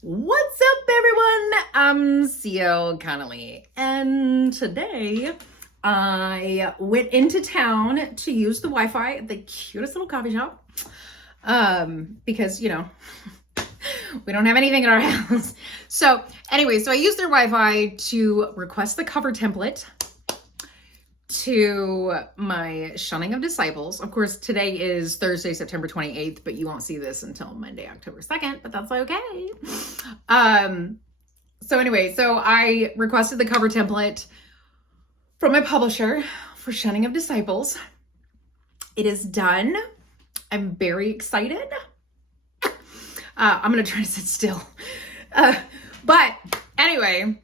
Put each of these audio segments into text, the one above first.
What's up, everyone? I'm CEO Connolly, and today I went into town to use the Wi-Fi at the cutest little coffee shop because, we don't have anything in our house. So anyway, I used their Wi-Fi to request the cover template to my Shunning of Disciples. Of course, today is Thursday, September 28th, but you won't see this until Monday, October 2nd, but that's okay. So I requested the cover template from my publisher for Shunning of Disciples. It is done. I'm very excited. I'm going to try to sit still. But anyway,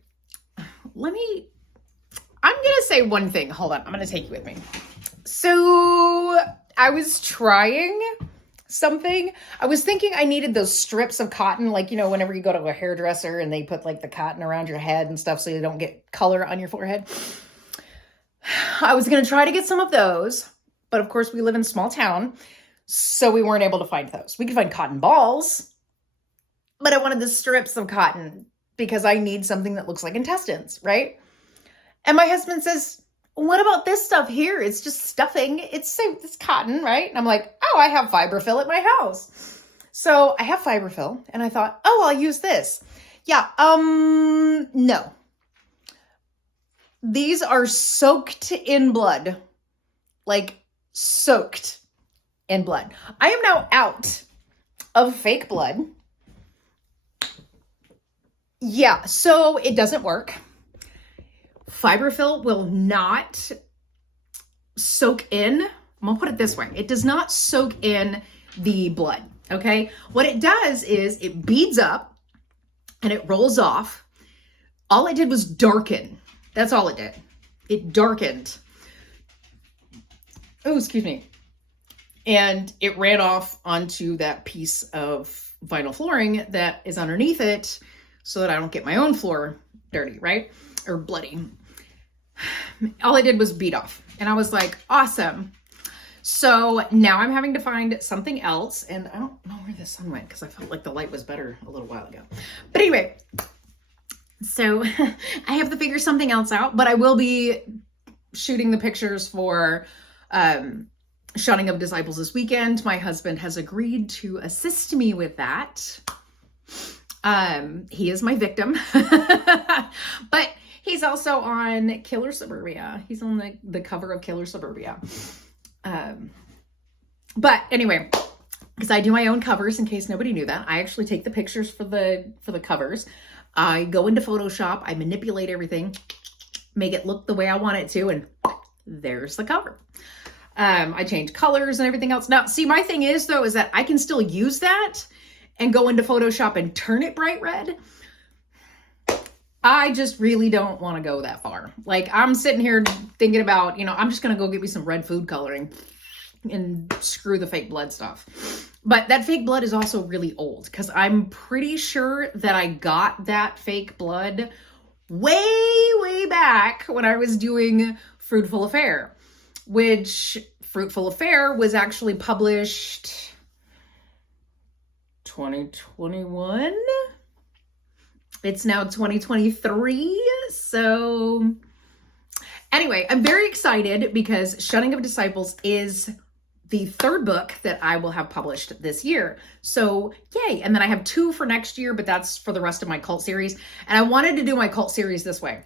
I'm going to say one thing. Hold on. I'm going to take you with me. So I was trying something. I was thinking I needed those strips of cotton, like, whenever you go to a hairdresser and they put like the cotton around your head and stuff so you don't get color on your forehead. I was going to try to get some of those, but of course we live in a small town, so we weren't able to find those. We could find cotton balls, but I wanted the strips of cotton because I need something that looks like intestines, right? And my husband says, what about this stuff here? It's just stuffing. It's cotton, right? And I'm like, oh, I have fiberfill at my house. So I have fiberfill and I thought, oh, I'll use this. Yeah. No. These are soaked in blood, like soaked in blood. I am now out of fake blood. Yeah. So it doesn't work. Fiberfill will not soak in. I'm gonna put it this way. It does not soak in the blood, okay? What it does is it beads up and it rolls off. All it did was darken. That's all it did. It darkened. Oh, excuse me. And it ran off onto that piece of vinyl flooring that is underneath it so that I don't get my own floor dirty, right? Or bloody. All I did was beat off. And I was like, awesome. So now I'm having to find something else. And I don't know where the sun went because I felt like the light was better a little while ago. But anyway, so I have to figure something else out. But I will be shooting the pictures for Shunning of Disciples this weekend. My husband has agreed to assist me with that. He is my victim. But he's also on Killer Suburbia. He's on the cover of Killer Suburbia. But anyway, because I do my own covers, in case nobody knew that. I actually take the pictures for the covers. I go into Photoshop, I manipulate everything, make it look the way I want it to, and there's the cover. I change colors and everything else. Now, see, my thing is that I can still use that and go into Photoshop and turn it bright red. I just really don't want to go that far. Like, I'm sitting here thinking about, I'm just going to go get me some red food coloring and screw the fake blood stuff. But that fake blood is also really old because I'm pretty sure that I got that fake blood way back when I was doing Fruitful Affair, which Fruitful Affair was actually published 2021. It's now 2023. So anyway, I'm very excited because Shunning of Disciples is the third book that I will have published this year. So yay. And then I have 2 for next year, but that's for the rest of my cult series. And I wanted to do my cult series this way.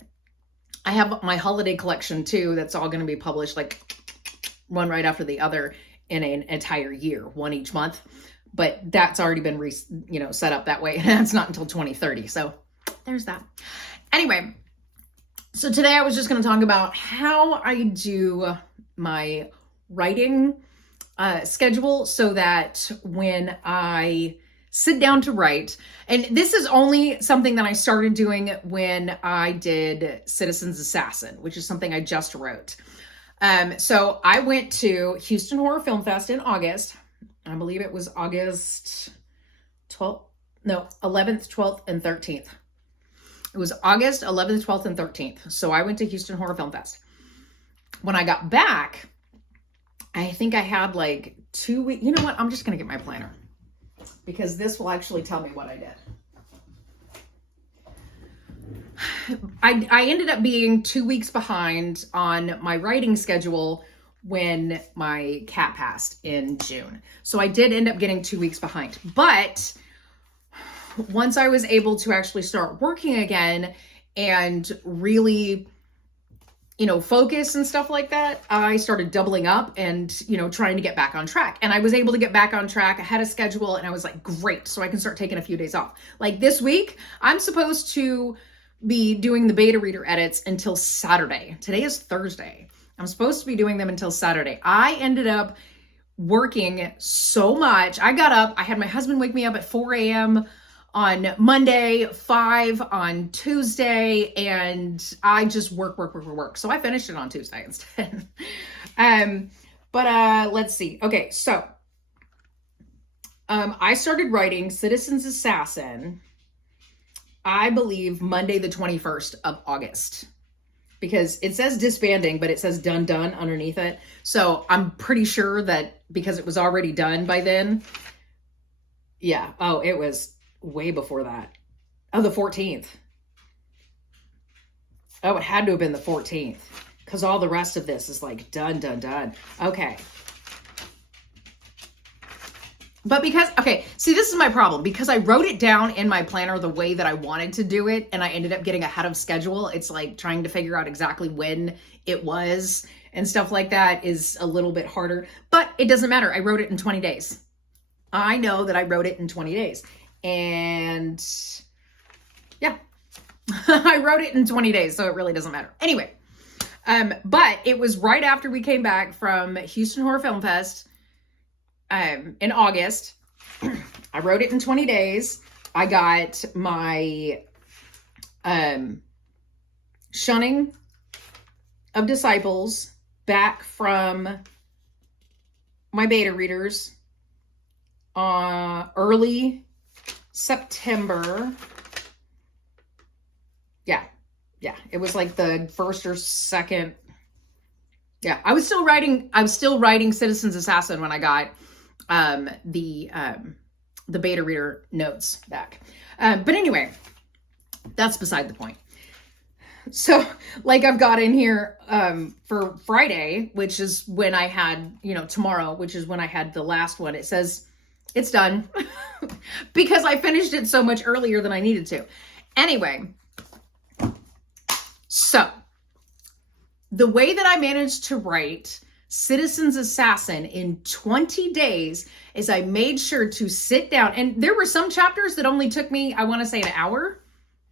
I have my holiday collection too. That's all going to be published like one right after the other in an entire year, one each month. But that's already been set up that way. And that's not until 2030. So there's that. Anyway, so today I was just going to talk about how I do my writing schedule so that when I sit down to write, and this is only something that I started doing when I did Citizen's Assassin, which is something I just wrote. So I went to Houston Horror Film Fest in August. I believe it was August 11th, 12th, and 13th. It was August 11th, 12th, and 13th. So I went to Houston Horror Film Fest. When I got back, I think I had like 2 weeks. You know what? I'm just going to get my planner because this will actually tell me what I did. I ended up being 2 weeks behind on my writing schedule when my cat passed in June. So I did end up getting 2 weeks behind. But once I was able to actually start working again and really, focus and stuff like that, I started doubling up and, trying to get back on track. And I was able to get back on track. I had a schedule and I was like, great. So I can start taking a few days off. Like this week, I'm supposed to be doing the beta reader edits until Saturday. Today is Thursday. I'm supposed to be doing them until Saturday. I ended up working so much. I got up, I had my husband wake me up at 4 a.m. on Monday, 5 on Tuesday, and I just work. So I finished it on Tuesday instead. Let's see. Okay, so I started writing Citizen's Assassin, I believe Monday the 21st of August, because it says disbanding, but it says done underneath it. So I'm pretty sure that because it was already done by then. Yeah. Oh, it was way before that. Oh, the 14th. Oh, it had to have been the 14th because all the rest of this is like done. Okay. But see, this is my problem. Because I wrote it down in my planner the way that I wanted to do it, and I ended up getting ahead of schedule. It's like trying to figure out exactly when it was and stuff like that is a little bit harder. But it doesn't matter. I wrote it in 20 days. I know that I wrote it in 20 days. And yeah, I wrote it in 20 days, so it really doesn't matter. Anyway, but it was right after we came back from Houston Horror Film Fest. In August. I wrote it in 20 days. I got my Shunning of Disciples back from my beta readers early September. Yeah. It was like the first or second. Yeah, I was still writing Citizen's Assassin when I got the beta reader notes back. But anyway, that's beside the point. So like I've got in here for Friday, which is when I had, tomorrow, which is when I had the last one. It says it's done because I finished it so much earlier than I needed to. Anyway, so the way that I managed to write Citizen's Assassin in 20 days is I made sure to sit down, and there were some chapters that only took me, I want to say, an hour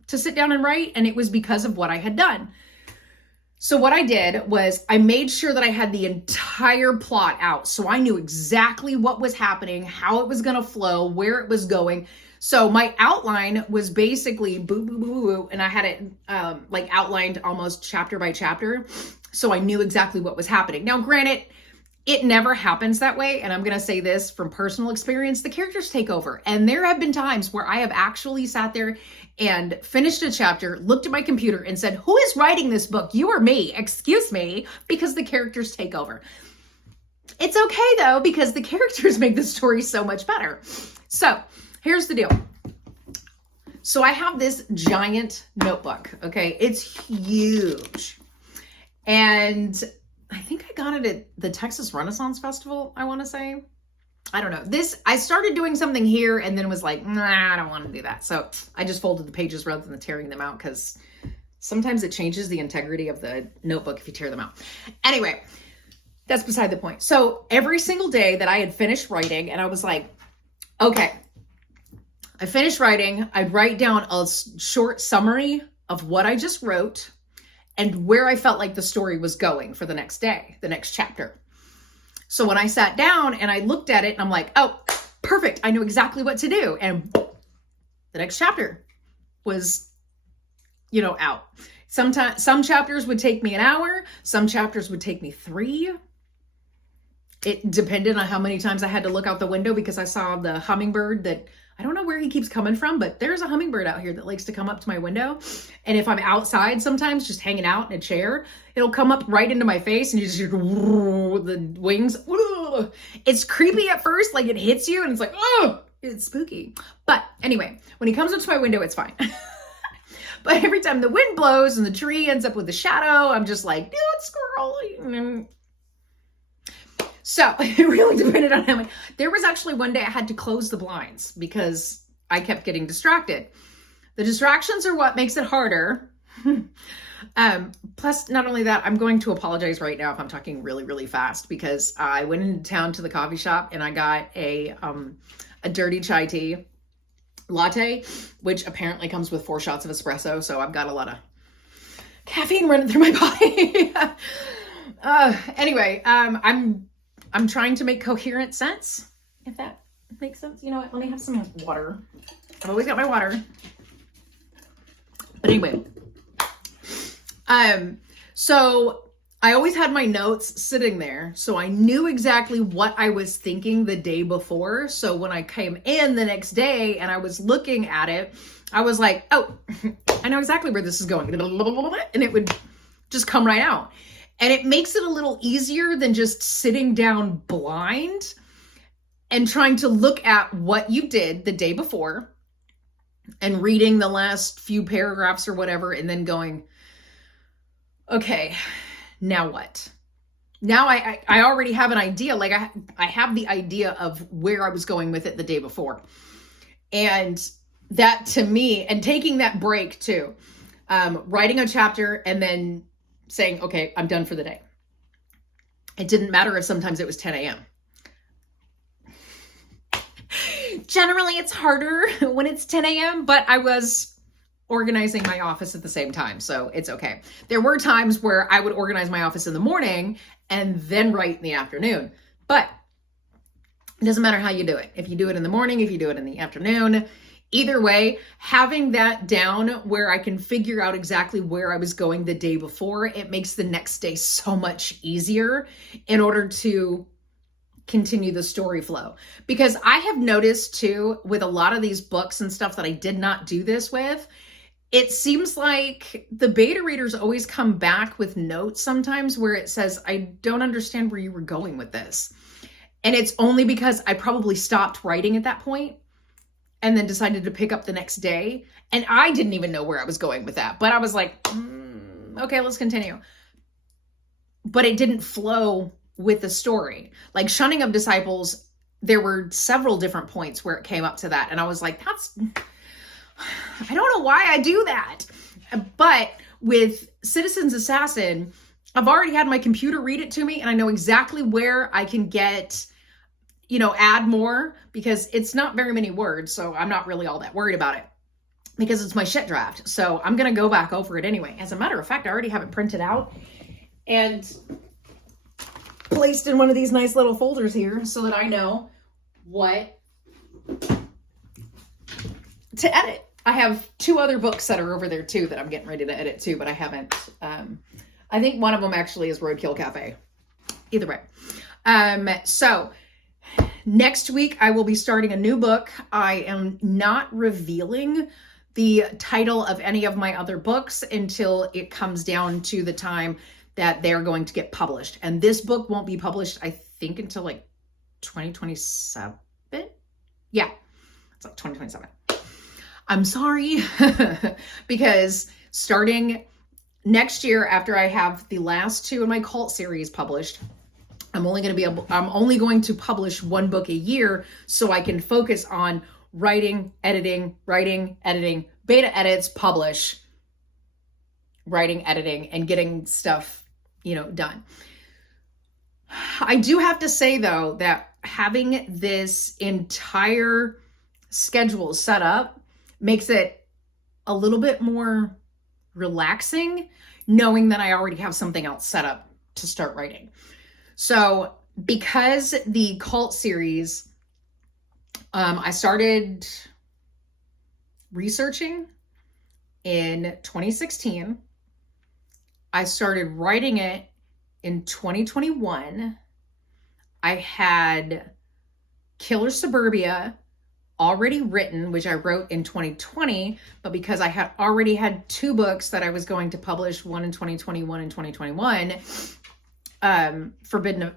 to sit down and write, and it was because of what I had done. So what I did was I made sure that I had the entire plot out, so I knew exactly what was happening, how it was going to flow, where it was going. So my outline was basically boo, and I had it like outlined almost chapter by chapter. So I knew exactly what was happening. Now, granted, it never happens that way. And I'm going to say this from personal experience, the characters take over. And there have been times where I have actually sat there and finished a chapter, looked at my computer and said, who is writing this book? You or me? Excuse me, because the characters take over. It's okay though, because the characters make the story so much better. So here's the deal. So I have this giant notebook, okay? It's huge. And I think I got it at the Texas Renaissance Festival, I want to say. I don't know. I started doing something here and then was like, nah, I don't want to do that. So I just folded the pages rather than tearing them out because sometimes it changes the integrity of the notebook if you tear them out. Anyway, that's beside the point. So every single day that I had finished writing and I was like, okay, I finished writing. I'd write down a short summary of what I just wrote and where I felt like the story was going for the next day, the next chapter. So when I sat down and I looked at it and I'm like, oh, perfect. I know exactly what to do. And the next chapter was, out. Sometimes some chapters would take me an hour. Some chapters would take me 3. It depended on how many times I had to look out the window because I saw the hummingbird that I don't know where he keeps coming from, but there's a hummingbird out here that likes to come up to my window. And if I'm outside sometimes just hanging out in a chair, it'll come up right into my face and you just hear the wings. It's creepy at first, like it hits you and it's like, oh, it's spooky. But anyway, when he comes up to my window, it's fine. But every time the wind blows and the tree ends up with a shadow, I'm just like, do it, squirrel. So it really depended on how much. There was actually one day I had to close the blinds because I kept getting distracted. The distractions are what makes it harder. Plus, not only that, I'm going to apologize right now if I'm talking really, really fast, because I went into town to the coffee shop and I got a dirty chai tea latte, which apparently comes with 4 shots of espresso. So I've got a lot of caffeine running through my body. Anyway, I'm trying to make coherent sense, if that makes sense. You know what? Let me have some water. I've always got my water. But anyway, so I always had my notes sitting there, so I knew exactly what I was thinking the day before. So when I came in the next day and I was looking at it, I was like, oh, I know exactly where this is going. And it would just come right out. And it makes it a little easier than just sitting down blind and trying to look at what you did the day before and reading the last few paragraphs or whatever, and then going, okay, now what? Now I already have an idea. Like I have the idea of where I was going with it the day before. And that to me, and taking that break too, writing a chapter and then saying, okay, I'm done for the day. It didn't matter if sometimes it was 10 a.m. Generally, it's harder when it's 10 a.m., but I was organizing my office at the same time, so it's okay. There were times where I would organize my office in the morning and then write in the afternoon, but it doesn't matter how you do it. If you do it in the morning, if you do it in the afternoon, either way, having that down where I can figure out exactly where I was going the day before, it makes the next day so much easier in order to continue the story flow. Because I have noticed too, with a lot of these books and stuff that I did not do this with, it seems like the beta readers always come back with notes sometimes where it says, I don't understand where you were going with this. And it's only because I probably stopped writing at that point and then decided to pick up the next day. And I didn't even know where I was going with that. But I was like, okay, let's continue. But it didn't flow with the story. Like Shunning of Disciples, there were several different points where it came up to that. And I was like, I don't know why I do that. But with Citizen's Assassin, I've already had my computer read it to me and I know exactly where I can get, add more, because it's not very many words. So I'm not really all that worried about it because it's my shit draft. So I'm going to go back over it anyway. As a matter of fact, I already have it printed out and placed in one of these nice little folders here so that I know what to edit. I have 2 other books that are over there too that I'm getting ready to edit too, but I haven't. I think one of them actually is Roadkill Cafe. Either way. So next week I will be starting a new book. I am not revealing the title of any of my other books until it comes down to the time that they're going to get published. And this book won't be published, I think, until like 2027. Yeah, it's like 2027. I'm sorry, because starting next year, after I have the last 2 in my cult series published, I'm only going to publish 1 book a year so I can focus on writing, editing, beta edits, publish, writing, editing, and getting stuff done. I do have to say though, that having this entire schedule set up makes it a little bit more relaxing, knowing that I already have something else set up to start writing. So because the cult series, I started researching in 2016. I started writing it in 2021. I had Killer Suburbia already written, which I wrote in 2020, but because I had already had 2 books that I was going to publish, one in 2021 and 2021, Forbidden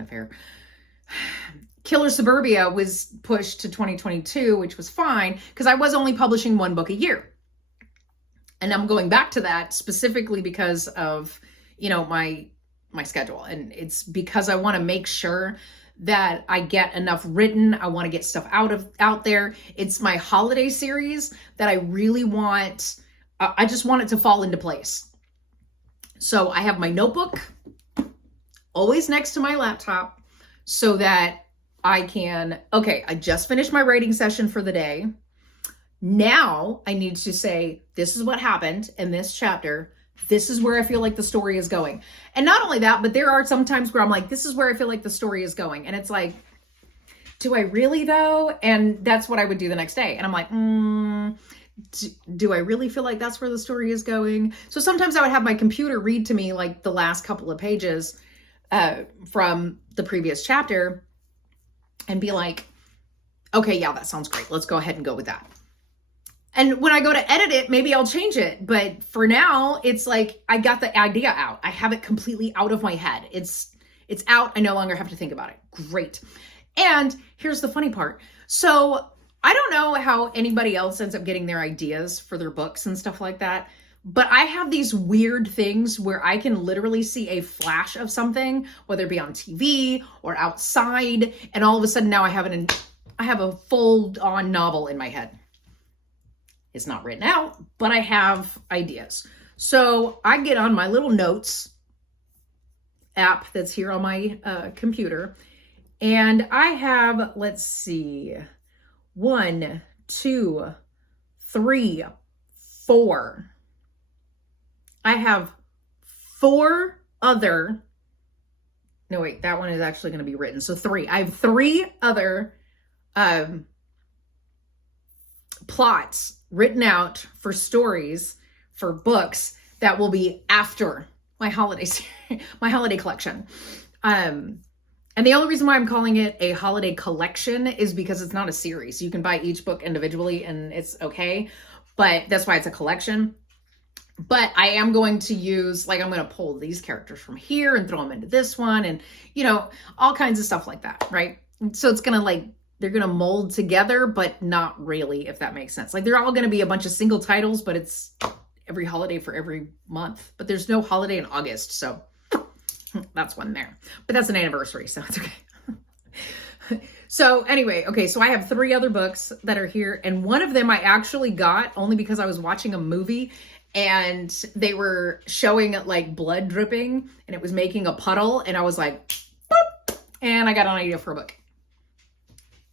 Affair. Killer Suburbia was pushed to 2022, which was fine because I was only publishing 1 book a year. And I'm going back to that specifically because of, my schedule. And it's because I want to make sure that I get enough written. I want to get stuff out there. It's my holiday series that I really want. I just want it to fall into place. So I have my notebook always next to my laptop so that I can, okay, I just finished my writing session for the day. Now I need to say, this is what happened in this chapter. This is where I feel like the story is going. And not only that, but there are some times where I'm like, this is where I feel like the story is going. And it's like, do I really though? And that's what I would do the next day. And I'm like, do I really feel like that's where the story is going? So sometimes I would have my computer read to me like the last couple of pages from the previous chapter and be like, okay, yeah, that sounds great. Let's go ahead and go with that. And when I go to edit it, maybe I'll change it. But for now, it's like I got the idea out. I have it completely out of my head. It's out. I no longer have to think about it. Great. And here's the funny part. So I don't know how anybody else ends up getting their ideas for their books and stuff like that. But I have these weird things where I can literally see a flash of something, whether it be on TV or outside. And all of a sudden now I have a full-on novel in my head. It's not written out, but I have ideas. So I get on my little notes app that's here on my computer. And I have, let's see, 1, 2, 3, 4. I have 4 other, no wait, that one is actually going to be written. So 3. I have 3 other plots written out for stories, for books that will be after my holiday collection. And the only reason why I'm calling it a holiday collection is because it's not a series. You can buy each book individually and it's okay, but that's why it's a collection. But I am going to use, like, I'm going to pull these characters from here and throw them into this one and, all kinds of stuff like that, right? So it's going to they're going to mold together, but not really, if that makes sense. Like, they're all going to be a bunch of single titles, but it's every holiday for every month. But there's no holiday in August, so that's one there. But that's an anniversary, so it's okay. So anyway, okay, so I have 3 other books that are here, and one of them I actually got only because I was watching a movie, and they were showing like blood dripping, and it was making a puddle, and I was like, boop, and I got an idea for a book.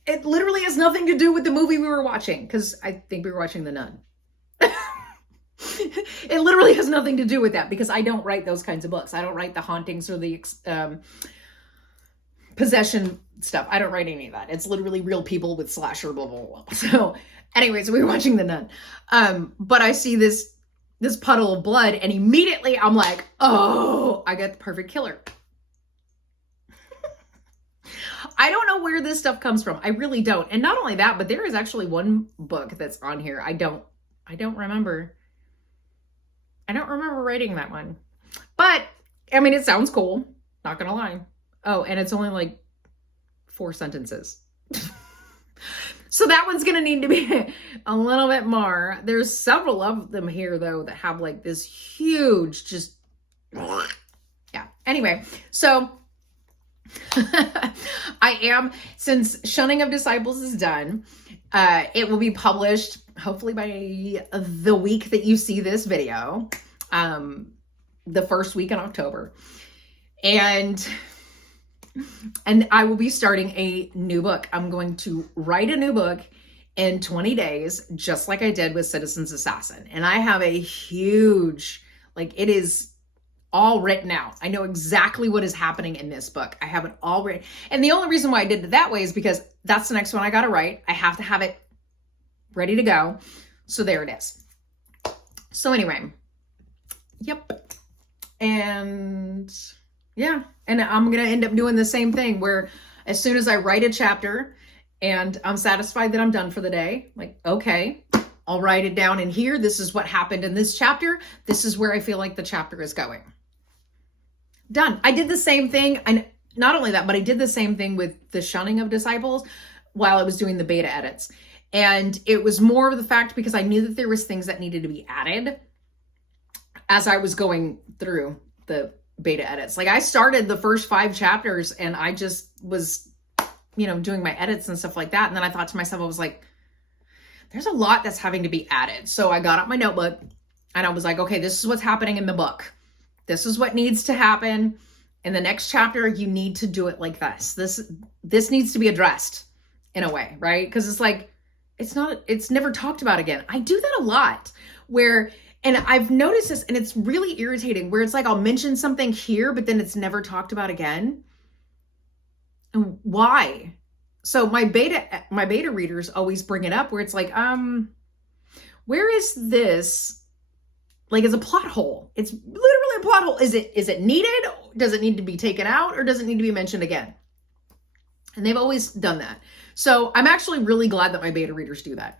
It literally has nothing to do with the movie we were watching, because I think we were watching The Nun. It literally has nothing to do with that, because I don't write those kinds of books. I don't write the hauntings or the possession stuff. I don't write any of that. It's literally real people with slasher, blah, blah, blah. So anyways, we were watching The Nun. But I see this puddle of blood, and immediately I'm like, oh, I got the perfect killer. I don't know where this stuff comes from. I really don't. And not only that, but there is actually one book that's on here. I don't remember. I don't remember writing that one. But, I mean, it sounds cool. Not gonna lie. Oh, and it's only like 4 sentences. So that one's gonna need to be a little bit more. There's several of them here, though, that have like this huge, just, yeah. Anyway, so since Shunning of Disciples is done, it will be published hopefully by the week that you see this video, the first week in October. And I will be starting a new book. I'm going to write a new book in 20 days, just like I did with Citizen's Assassin. And I have a huge, it is all written out. I know exactly what is happening in this book. I have it all written. And the only reason why I did it that way is because that's the next one I got to write. I have to have it ready to go. So there it is. So anyway, yep. And yeah, and I'm going to end up doing the same thing where as soon as I write a chapter and I'm satisfied that I'm done for the day, like, okay, I'll write it down in here. This is what happened in this chapter. This is where I feel like the chapter is going. Done. I did the same thing. And not only that, but I did the same thing with the Shunning of Disciples while I was doing the beta edits. And it was more of the fact because I knew that there was things that needed to be added. as I was going through the beta edits. Like I started the first 5 chapters and I just was, doing my edits and stuff like that. And then I thought to myself, I was like, there's a lot that's having to be added. So I got out my notebook and I was like, okay, this is what's happening in the book. This is what needs to happen. In the next chapter, you need to do it like this. This needs to be addressed in a way, right? Because it's like, it's never talked about again. I do that a lot and I've noticed this, and it's really irritating, where it's like, I'll mention something here, but then it's never talked about again. And why? So my beta readers always bring it up where it's like, where is this? Like, it's a plot hole. It's literally a plot hole. Is it needed? Does it need to be taken out, or does it need to be mentioned again? And they've always done that. So I'm actually really glad that my beta readers do that.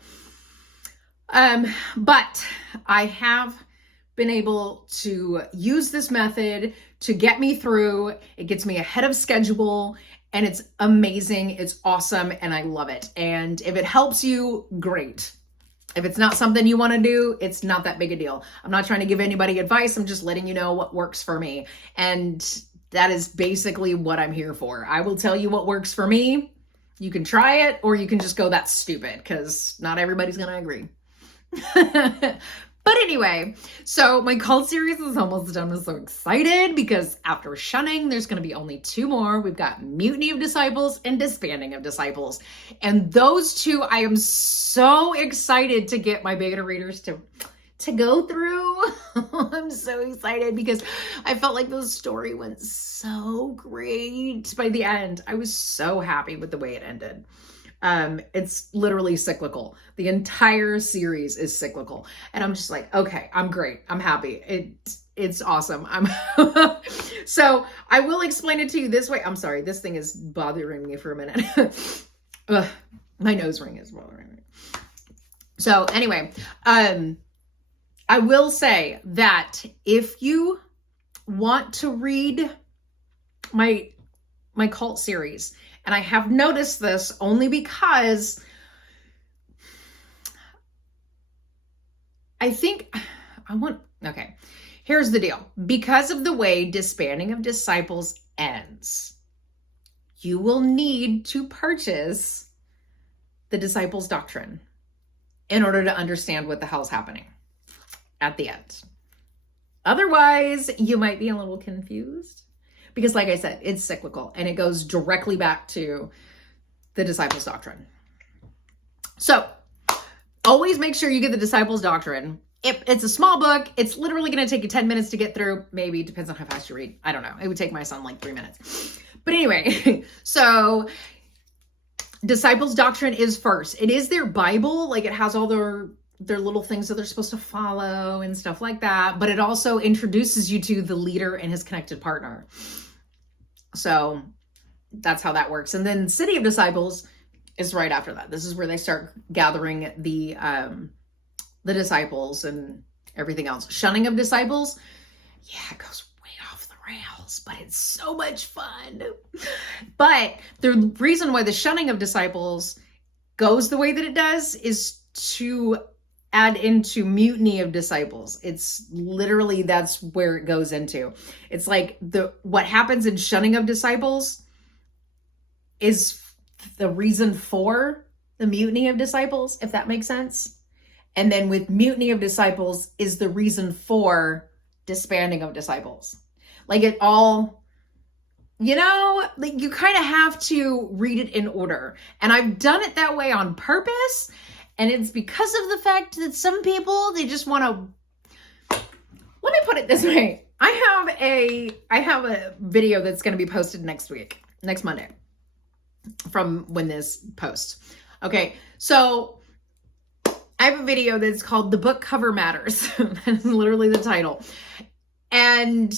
But I have been able to use this method to get me through. It gets me ahead of schedule, and it's amazing. It's awesome, and I love it. And if it helps you, great. If it's not something you want to do, it's not that big a deal. I'm not trying to give anybody advice. I'm just letting you know what works for me. And that is basically what I'm here for. I will tell you what works for me. You can try it, or you can just go, that's stupid, because not everybody's going to agree. But anyway, so my cult series is almost done. I'm so excited because after Shunning, there's going to be only 2 more. We've got Mutiny of Disciples and Disbanding of Disciples. And those 2, I am so excited to get my beta readers to go through. I'm so excited because I felt like the story went so great by the end. I was so happy with the way it ended. It's literally cyclical. The entire series is cyclical. And I'm just like, okay, I'm great. I'm happy. It's awesome. So I will explain it to you this way. I'm sorry. This thing is bothering me for a minute. Ugh, my nose ring is bothering me. So anyway, I will say that if you want to read my cult series, and I have noticed this only because okay, here's the deal. Because of the way Disbanding of Disciples ends, you will need to purchase the Disciples' Doctrine in order to understand what the hell's happening at the end. Otherwise, you might be a little confused. Because like I said, it's cyclical and it goes directly back to the Disciples' Doctrine. So always make sure you get the Disciples' Doctrine. It's a small book. It's literally going to take you 10 minutes to get through. Maybe, depends on how fast you read. I don't know. It would take my son like 3 minutes. But anyway, so Disciples' Doctrine is first. It is their Bible. Like, it has all their little things that they're supposed to follow and stuff like that. But it also introduces you to the leader and his connected partner. So that's how that works. And then City of Disciples is right after that. This is where they start gathering the disciples and everything else. Shunning of Disciples, yeah, it goes way off the rails, but it's so much fun. But the reason why the Shunning of Disciples goes the way that it does is to add into Mutiny of Disciples. It's literally, that's where it goes into. It's like what happens in Shunning of Disciples is the reason for the Mutiny of Disciples, if that makes sense. And then with Mutiny of Disciples is the reason for Disbanding of Disciples. Like, it all, like, you kind of have to read it in order. And I've done it that way on purpose. And it's because of the fact that some people, they just want to, let me put it this way. I have a video that's going to be posted next Monday, from when this posts. Okay. So I have a video that's called The Book Cover Matters. That's literally the title. And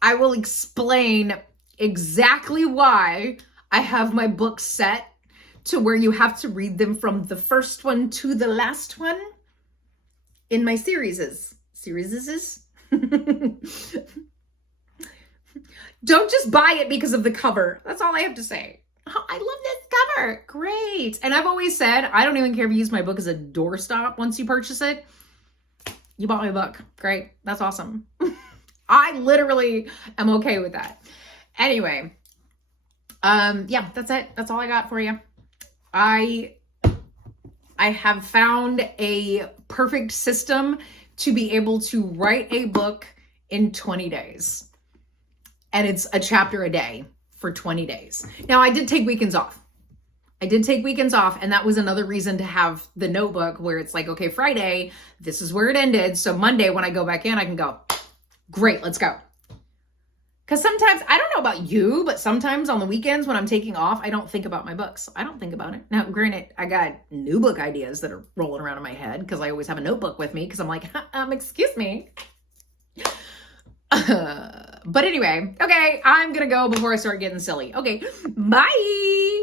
I will explain exactly why I have my books set to where you have to read them from the first one to the last one in my series. Don't just buy it because of the cover. That's all I have to say. Oh, I love this cover. Great. And I've always said, I don't even care if you use my book as a doorstop once you purchase it. You bought me a book. Great. That's awesome. I literally am okay with that. Anyway, yeah, that's it. That's all I got for you. I have found a perfect system to be able to write a book in 20 days. And it's a chapter a day for 20 days. Now, I did take weekends off. And that was another reason to have the notebook where it's like, okay, Friday, this is where it ended. So Monday, when I go back in, I can go, great, let's go. Because sometimes, I don't know about you, but sometimes on the weekends when I'm taking off, I don't think about my books. I don't think about it. Now, granted, I got new book ideas that are rolling around in my head because I always have a notebook with me because I'm like, excuse me. But anyway, okay, I'm going to go before I start getting silly. Okay, bye.